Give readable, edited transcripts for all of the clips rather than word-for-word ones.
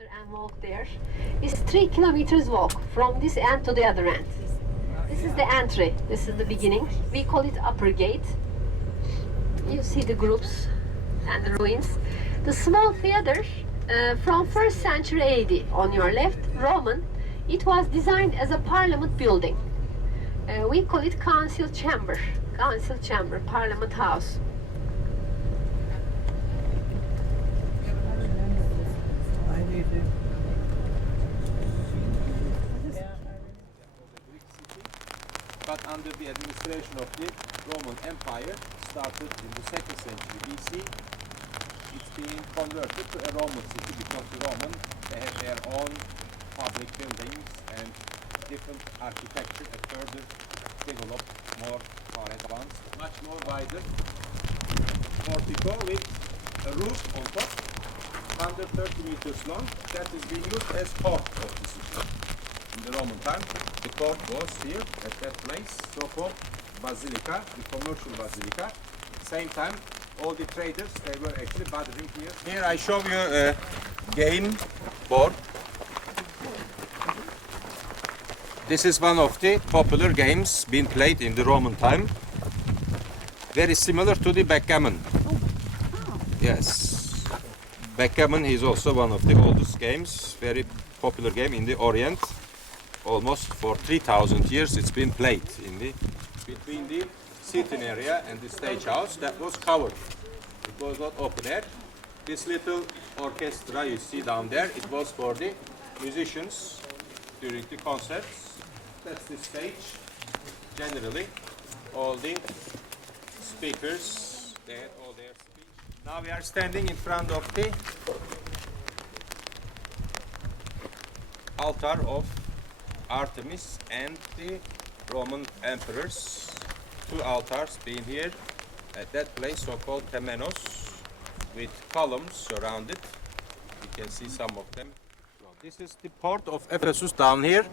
enter and walk there. It's 3 kilometers walk from this end to the other end. This is the entry. This is the beginning. We call it upper gate. You see the groups and the ruins. The small theater from 1st century AD on your left, Roman. It was designed as a parliament building. We call it council chamber, parliament house. But under the administration of the Roman Empire, started in the 2nd century BC, it's being converted to a Roman city because the Roman, they have their own public buildings and different architecture and further developed more far advanced, much more wider portico with a roof on top, 130 meters long, that is being used as court of the city. In the Roman time, the court was here at that place, so-called basilica, the commercial basilica. Same time, all the traders, they were actually bothering here. Here I show you a game board. This is one of the popular games being played in the Roman time. Very similar to the backgammon. Yes. Backgammon is also one of the oldest games, very popular game in the Orient. Almost for 3,000 years it's been played in the between the sitting area and the stage house that was covered. It was not open air. This little orchestra you see down there, it was for the musicians during the concerts. That's the stage. Generally, all the speakers, they had all their speech. Now we are standing in front of the altar of Artemis and the Roman emperors. 2 altars being here at that place, so-called temenos, with columns surrounded. You can see some of them. This is the port of Ephesus down here,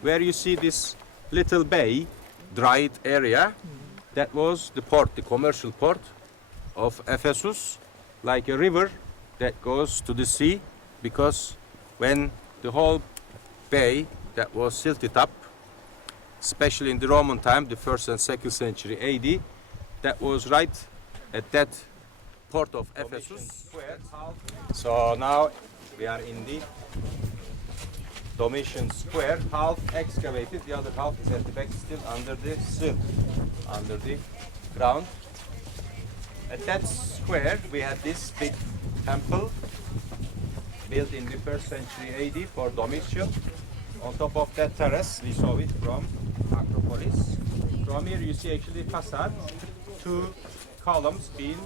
where you see this little bay, dried area. That was the port, the commercial port of Ephesus, like a river that goes to the sea, because when the whole bay that was silted up, especially in the Roman time, the 1st and 2nd century AD, that was right at that port of Ephesus. So now we are in the Domitian Square, half excavated, the other half is at the back, still under the sill, under the ground. At that square we had this big temple built in the 1st century AD for Domitian. On top of that terrace, we saw it from Acropolis. From here you see actually facade, 2 columns being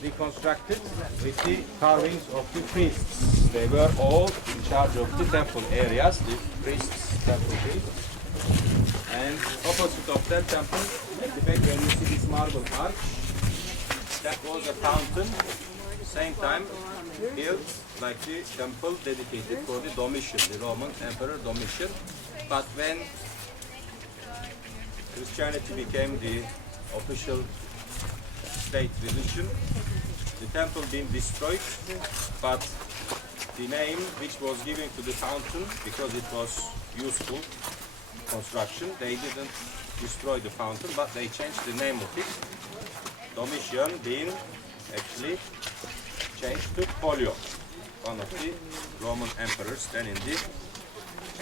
reconstructed with the carvings of the priests. They were all in charge of the temple areas, the priests, temple priests. And opposite of that temple, at the back where you see this marble arch, that was a fountain, same time built like the temple dedicated for the Domitian, the Roman Emperor Domitian. But when Christianity became the official state religion, the temple being destroyed, but the name which was given to the fountain, because it was useful construction, they didn't destroy the fountain, but they changed the name of it. Domitian being actually changed to Polio, one of the Roman emperors then in the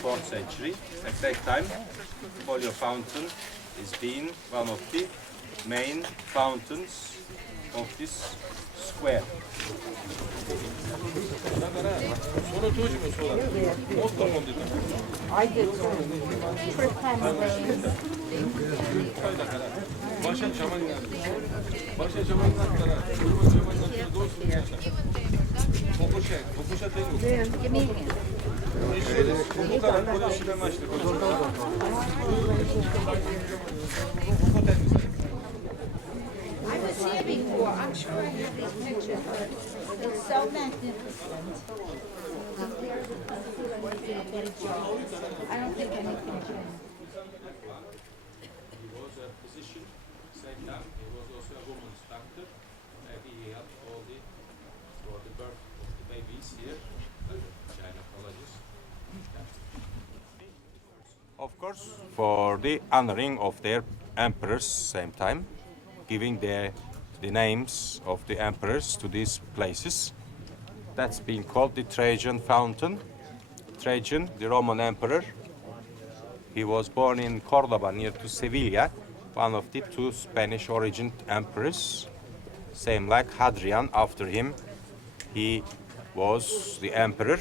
4th century. At that time, Polio fountain is being one of the main fountains of this square. I was here before. I'm sure I have these pictures. It's so magnificent. I don't think anything changed. He was a physician, same time he was also a woman's doctor. He helped all the for the birth of the babies here, China course, for the honoring of their emperors same time, giving the names of the emperors to these places. That's been called the Trajan Fountain. Trajan, the Roman emperor, he was born in Cordoba near to Sevilla, one of the two Spanish origin emperors, same like Hadrian. After him, he was the emperor.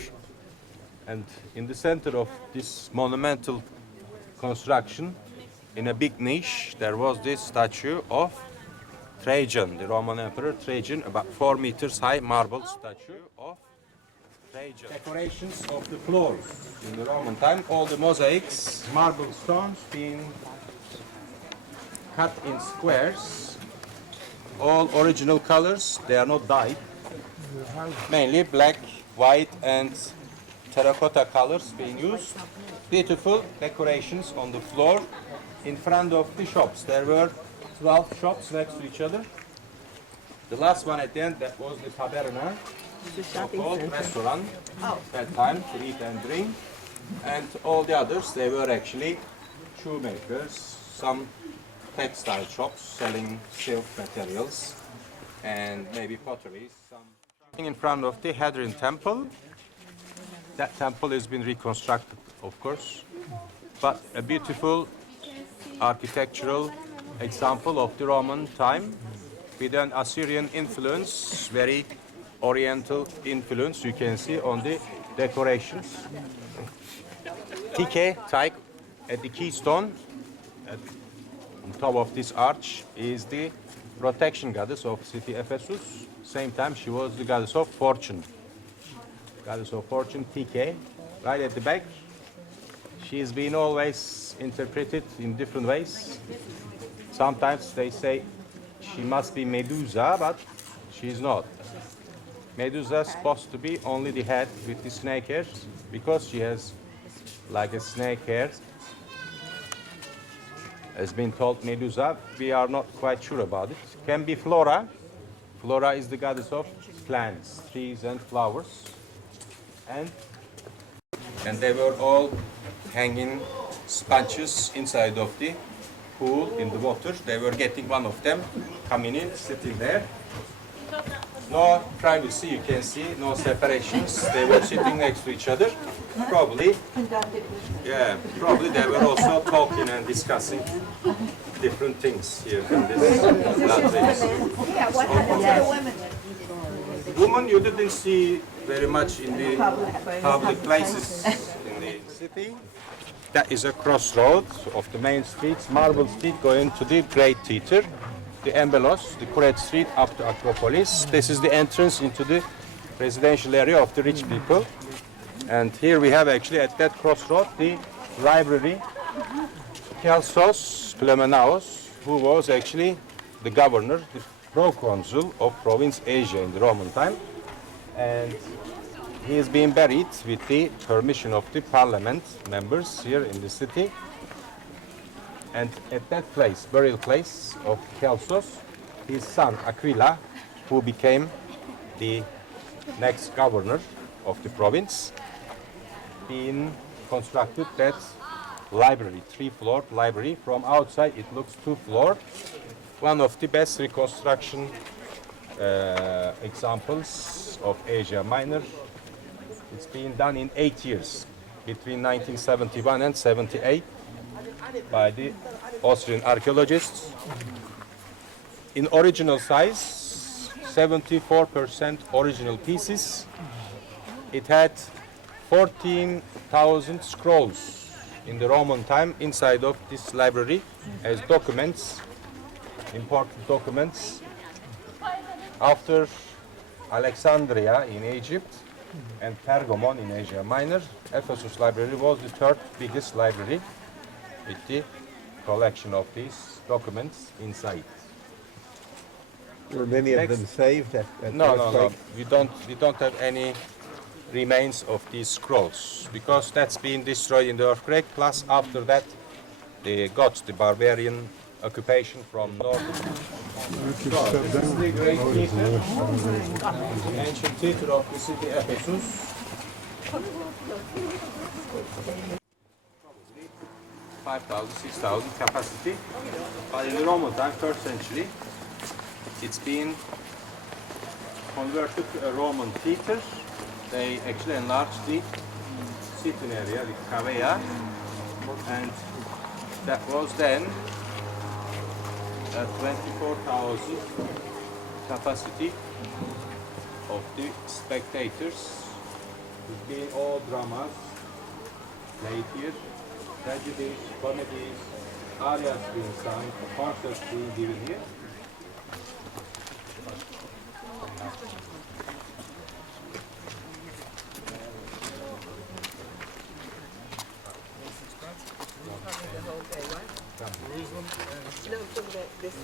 And in the center of this monumental construction, in a big niche, there was this statue of Trajan, the Roman Emperor Trajan, about 4 meters high marble statue of Trajan. Decorations of the floors in the Roman time, all the mosaics, marble stones being cut in squares, all original colors, they are not dyed, mainly black, white and terracotta colors being used. Beautiful decorations on the floor in front of the shops. There were 12 shops next to each other. The last one at the end, that was the taberna, so-called restaurant, that time to eat and drink. And all the others, they were actually shoemakers, some textile shops selling silk materials, and maybe pottery. In front of the Hadrian Temple. That temple has been reconstructed, of course, but a beautiful architectural example of the Roman time with an Assyrian influence, very oriental influence you can see on the decorations. Tyche at the keystone, on top of this arch, is the protection goddess of city Ephesus. Same time she was the goddess of fortune. Goddess of fortune, Tyche, right at the back. She has been always interpreted in different ways. Sometimes they say she must be Medusa, but she's not. Medusa is supposed to be only the head with the snake hairs, because she has like a snake hair. Has been told Medusa. We are not quite sure about it. Can be Flora. Flora is the goddess of plants, trees and flowers. And they were all hanging sponges inside of the pool in the water. They were getting one of them, coming in, sitting there. No privacy, you can see, no separations. They were sitting next to each other. Probably they were also talking and discussing different things here in this latrines. Yeah, what happened to the women? Women you didn't see very much in the public places in the city. That is a crossroad of the main streets, Marble Street going to the Great Theater, the Embelos, the Kuret Street up to Acropolis. This is the entrance into the residential area of the rich people. And here we have actually at that crossroad the library, Chelsos Plemenaos, who was actually the governor, the proconsul of Province Asia in the Roman time. And he is being buried with the permission of the parliament members here in the city. And at that place, burial place of Chelsos, his son Aquila, who became the next governor of the province, being constructed that library, 3-floor library. From outside it looks 2-floor. One of the best reconstruction examples of Asia Minor. It's been done in 8 years, between 1971 and 78, by the Austrian archaeologists. In original size, 74% original pieces. It had 14,000 scrolls in the Roman time inside of this library as documents, important documents. After Alexandria in Egypt and Pergamon in Asia Minor, Ephesus library was the third biggest library with the collection of these documents inside. Were many of them saved at No. We don't have any remains of these scrolls because that's been destroyed in the earthquake. Plus, after that, they got the barbarian occupation from north. So, this is the great theater, ancient theater of the city Ephesus. 5,000, 6,000 capacity. But in the Roman time, 1st century, it's been converted to a Roman theater. They actually enlarged the sitting area, the cavea, and that was then 24,000 capacity of the spectators. It's been all dramas played here, tragedies, comedies, arias being sung, concerts being given here. Jerusalem and this